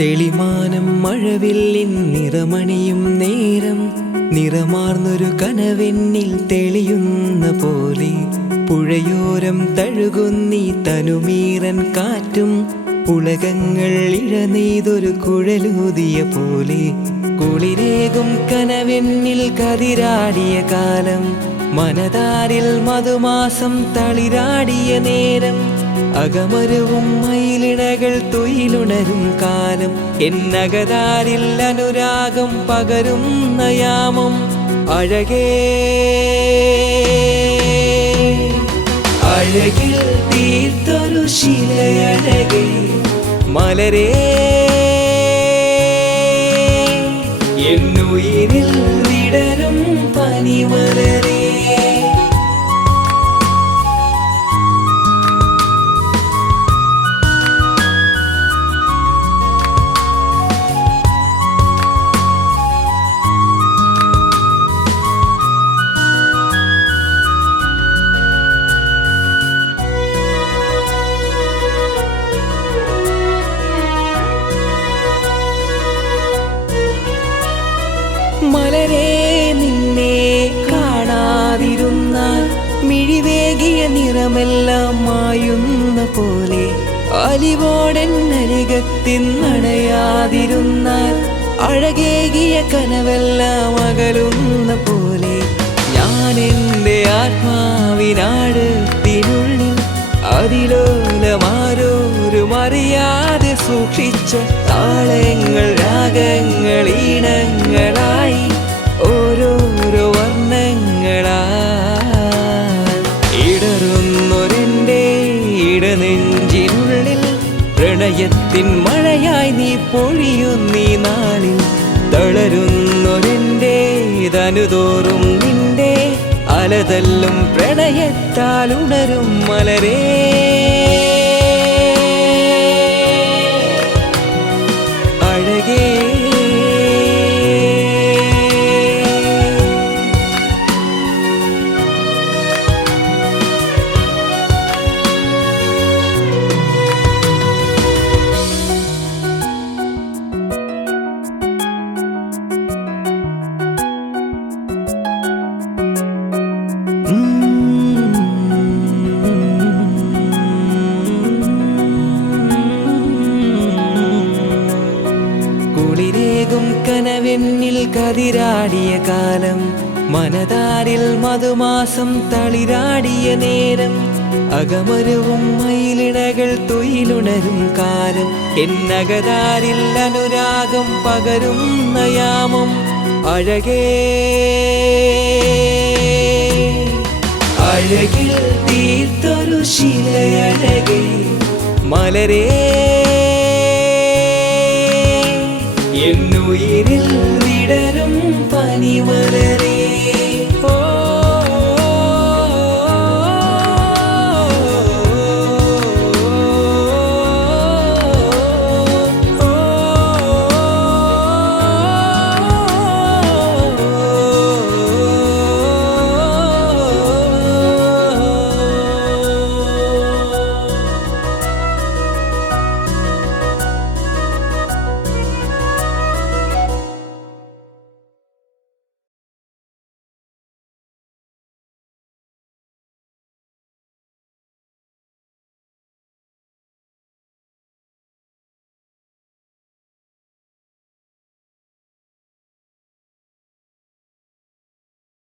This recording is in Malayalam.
തെളിമാനം മഴവില്ലിൻ നിറമണിയും നേരം നിറമാർന്നൊരു കനവെന്നിൽ തെളിയുന്ന പോലെ പുഴയോരം തഴുകുന്നീ തനുമീറൻ കാറ്റും പുളകങ്ങൾ ഇഴനെയ്തൊരു കുഴലൂതിയ പോലെ കുളിരേകും കനവെന്നിൽ കതിരാടിയ കാലം മനതാരിൽ മധുമാസം തളിരാടിയ നേരം അകമരുവും മയിലിണകൾ തുയിലുണരും കാലം എന്നകതാരിൽ അനുരാഗം പകരുന്ന യാമം അഴകേ അഴകിൽ തീർത്തൊരു ശിലയഴകേ മലരേ എന്നുയിരിൽ വിടരും പനിമലരേ മലരേ നിന്നെ കാണാതിരുന്നാൽ മിഴിവേകിയ നിറമെല്ലാം മായുന്ന പോലെ അലിവോടെന്നരികത്തിന്നണയാതിരുന്നാൽ അഴകേകിയ കനവെല്ലാം അകലുന്ന പോലെ ഞാൻ എൻ്റെ ആത്മാവിനാഴത്തിനുള്ളിൽ അതിലോലമാരോരും അറിയാതെ സൂക്ഷിച്ച താളങ്ങൾ രാഗങ്ങൾ ഈണങ്ങളായി ഓരോരോ വർണ്ണങ്ങളാൽ ഇടറുന്നൊരെൻ്റെ ഇടനെഞ്ചിനുള്ളിൽ പ്രണയത്തിൻ മഴയായി നീ പൊഴിയുന്നീ നാളിൽ തളരുന്നൊരെൻ്റെ തനുതോറും നിന്റെ അലതല്ലും പ്രണയത്താൽ ഉണരും മലരേ അഴകേ കുളിരേകും കനവെന്നിൽ കതിരാടിയ കാലം മനതാരിൽ മധുമാസം തളിരാടിയ നേരം അകമരുവും മയിലിണകൾ തുയിലുണരും കാലം എന്നകതാരിൽ അനുരാഗം പകരുന്ന യാമം അഴകേ അഴകിൽ തീർത്തൊരു ശിലയഴകേ മലരേ